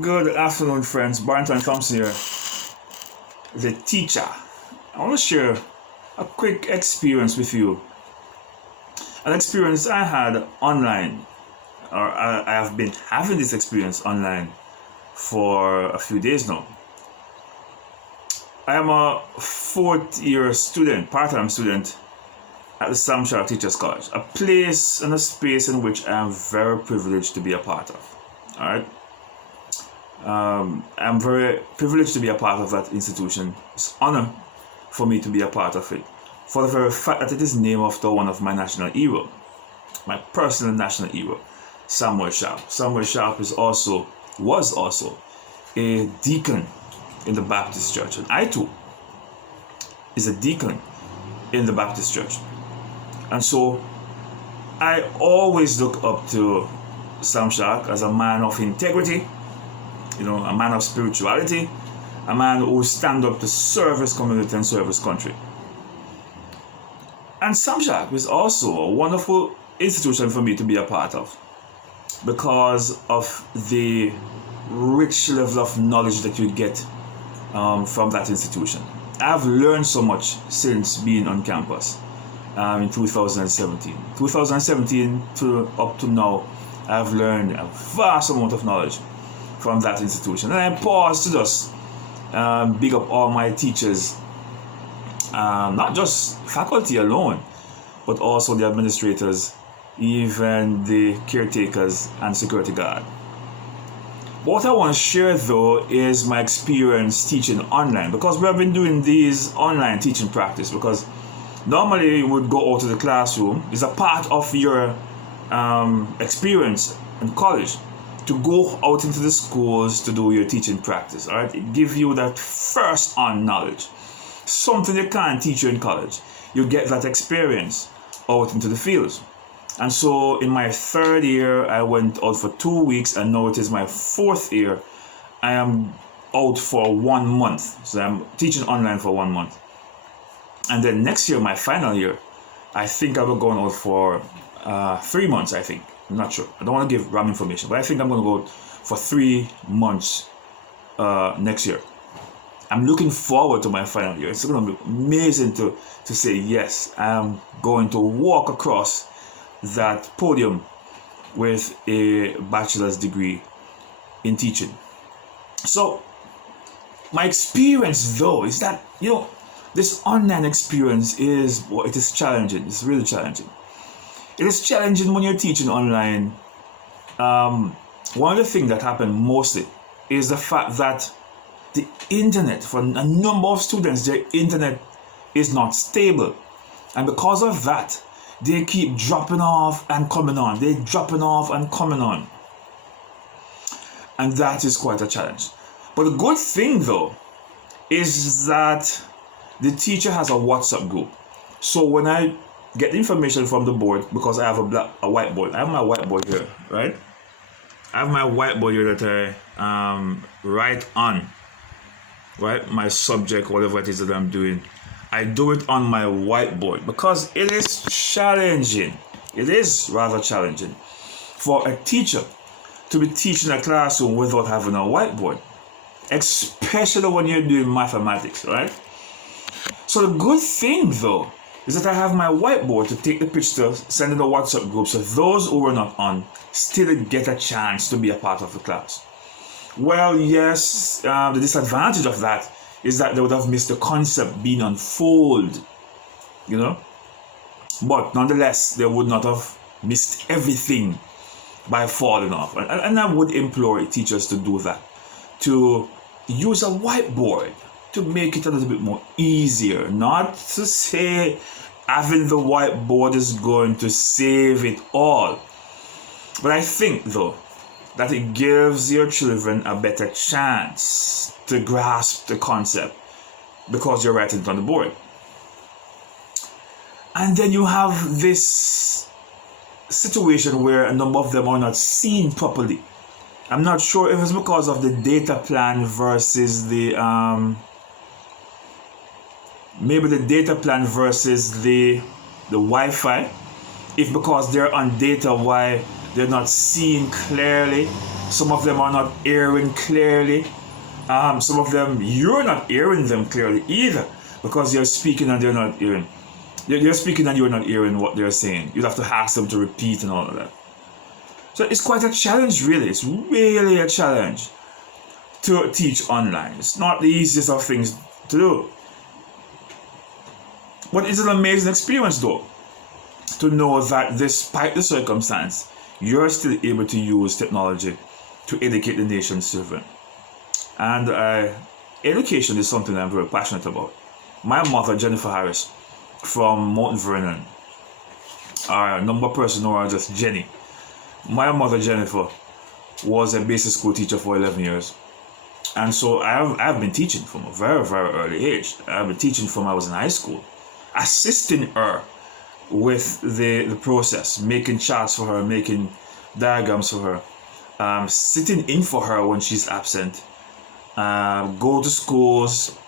Good afternoon, friends. Barrington Thompson here, the teacher. I want to share a quick experience with you. An experience I had online, or I have been having this experience online for a few days now. I am a fourth year student, part-time student at the Sam Sharp Teachers College, a place and a space in which I am very privileged to be a part of. All right. I'm very privileged to be a part of that institution. It's an honor for me to be a part of it, for the very fact that it is named after one of my national heroes, my personal national hero, Samuel Sharp. Samuel Sharp was also a deacon in the Baptist Church, and I too is a deacon in the Baptist Church. And so I always look up to Sam Sharp as a man of integrity, a man of spirituality, a man who stand up to serve his community and serve his country. And Sam Sharp is also a wonderful institution for me to be a part of because of the rich level of knowledge that you get from that institution. I've learned so much since being on campus in 2017. 2017 to up to now, I've learned a vast amount of knowledge from that institution. And I pause to just big up all my teachers, not just faculty alone, but also the administrators, even the caretakers and security guard. What I want to share though is my experience teaching online, because we have been doing these online teaching practice, because normally you would go out to the classroom. It's a part of your experience in college to go out into the schools to do your teaching practice. All right, it gives you that first-hand knowledge, something they can't teach you in college. You get that experience out into the fields. And so in my third year, I went out for 2 weeks, and now it is my fourth year. I am out for 1 month. So I'm teaching online for 1 month. And then next year, my final year, I think I will go out for 3 months, I think. I'm not sure. I don't want to give wrong information, but I think I'm going to go for 3 months next year. I'm looking forward to my final year. It's going to be amazing to say, yes, I'm going to walk across that podium with a bachelor's degree in teaching. So my experience though is that, this online experience it is challenging. It's really challenging. It is challenging when you're teaching online. One of the things that happen mostly is the fact that the internet, for a number of students, their internet is not stable. And because of that, they keep dropping off and coming on. They're dropping off and coming on. And that is quite a challenge. But the good thing though is that the teacher has a WhatsApp group. So when I get the information from the board, because I have a whiteboard. I have my whiteboard here, right? I have my whiteboard here that I write on, right? My subject, whatever it is that I'm doing. I do it on my whiteboard because it is challenging. It is rather challenging for a teacher to be teaching a classroom without having a whiteboard, especially when you're doing mathematics, right? So the good thing though is that I have my whiteboard to take the picture, send in the WhatsApp group, so those who are not on still get a chance to be a part of the class. Well, yes, the disadvantage of that is that they would have missed the concept being unfolded, but nonetheless, they would not have missed everything by falling off. And I would implore teachers to do that, to use a whiteboard to make it a little bit more easier. Not to say having the whiteboard is going to save it all, but I think though that it gives your children a better chance to grasp the concept because you're writing it on the board. And then you have this situation where a number of them are not seen properly. I'm not sure if it's because of the data plan versus the maybe the data plan versus the Wi-Fi. If because they're on data, why They're not seeing clearly. Some of them are not hearing clearly. Some of them, you're not hearing them clearly either, because you're speaking and they're not hearing. You're speaking and you're not hearing what they're saying. You'd have to ask them to repeat and all of that. So it's quite a challenge, really. It's really a challenge to teach online. It's not the easiest of things to do. But it's an amazing experience, though, to know that despite the circumstance, you're still able to use technology to educate the nation's children. And education is something I'm very passionate about. My mother, Jennifer Harris, from Mount Vernon, our number person or just Jenny. My mother, Jennifer, was a basic school teacher for 11 years. And so I've been teaching from a very, very early age. I've been teaching from I was in high school, assisting her with the process, making charts for her, making diagrams for her, sitting in for her when she's absent, go to schools,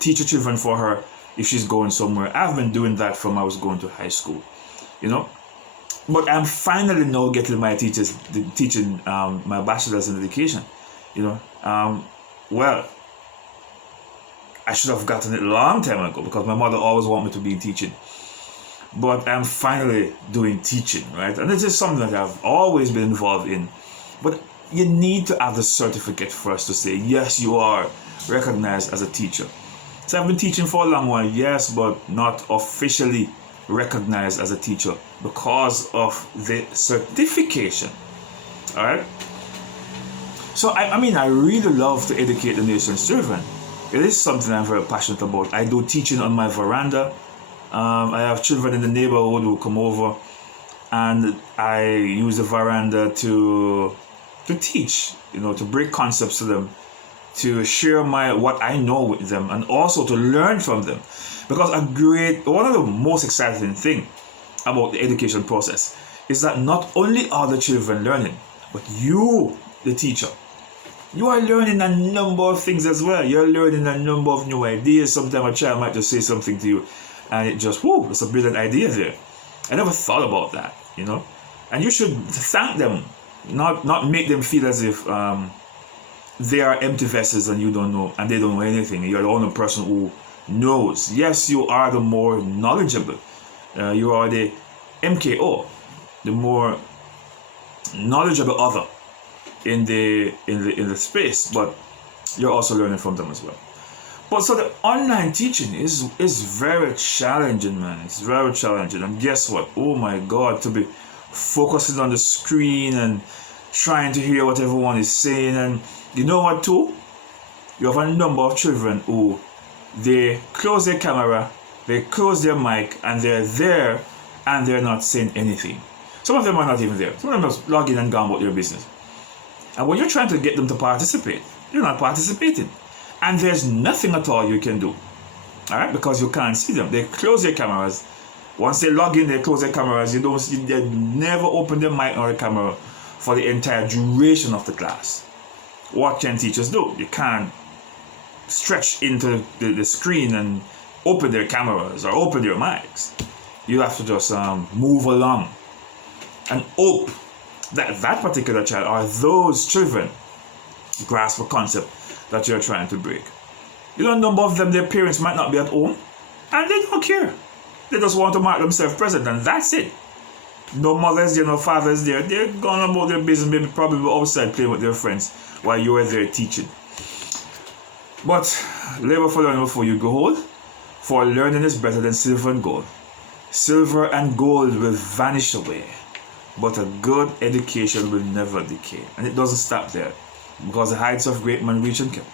teach the children for her if she's going somewhere. I've been doing that from I was going to high school, you know. But I'm finally now getting my teaching my bachelor's in education, you know. Well, I should have gotten it a long time ago because my mother always wanted me to be in teaching. But I'm finally doing teaching, right? And this is something that I've always been involved in. But you need to have the certificate first to say, yes, you are recognized as a teacher. So I've been teaching for a long while, yes, but not officially recognized as a teacher because of the certification. All right? So, I mean, I really love to educate the nation's children. It is something I'm very passionate about. I do teaching on my veranda. I have children in the neighborhood who come over, and I use the veranda to teach, you know, to break concepts to them, to share what I know with them, and also to learn from them. Because one of the most exciting things about the education process is that not only are the children learning, but you, the teacher, you are learning a number of things as well. You're learning a number of new ideas. Sometimes a child might just say something to you, and it just, whoa, it's a brilliant idea there. I never thought about that, you know. And you should thank them, not make them feel as if they are empty vessels and you don't know, and they don't know anything. You're the only person who knows. Yes, you are the more knowledgeable. You are the MKO, the more knowledgeable other in the space, but you're also learning from them as well. But so the online teaching is very challenging, man. It's very challenging. And guess what? Oh my God, to be focusing on the screen and trying to hear what everyone is saying. And you know what too? You have a number of children who they close their camera, they close their mic, and they're there and they're not saying anything. Some of them are not even there. Some of them just log in and go about their business. And when you're trying to get them to participate, you're not participating. And there's nothing at all you can do. All right? Because you can't see them. They close their cameras. Once they log in, they close their cameras. You don't see, they never open their mic or the camera for the entire duration of the class. What can teachers do? You can't stretch into the screen and open their cameras or open their mics. You have to just move along and hope that particular child or those children grasp a concept that you're trying to break. You know, a number of them, their parents might not be at home and they don't care. They just want to mark themselves present, and that's it. No mothers there, no fathers there. They're gone about their business, maybe probably outside playing with their friends while you are there teaching. But labor for learning before you go old, for learning is better than silver and gold. Silver and gold will vanish away, but a good education will never decay. And it doesn't stop there, because the heights of great men reach and kept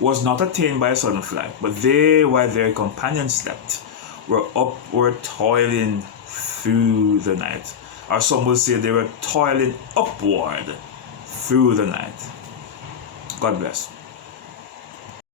was not attained by a sudden flight, but they, while their companions slept, were toiling through the night. Or some will say they were toiling upward through the night. God bless.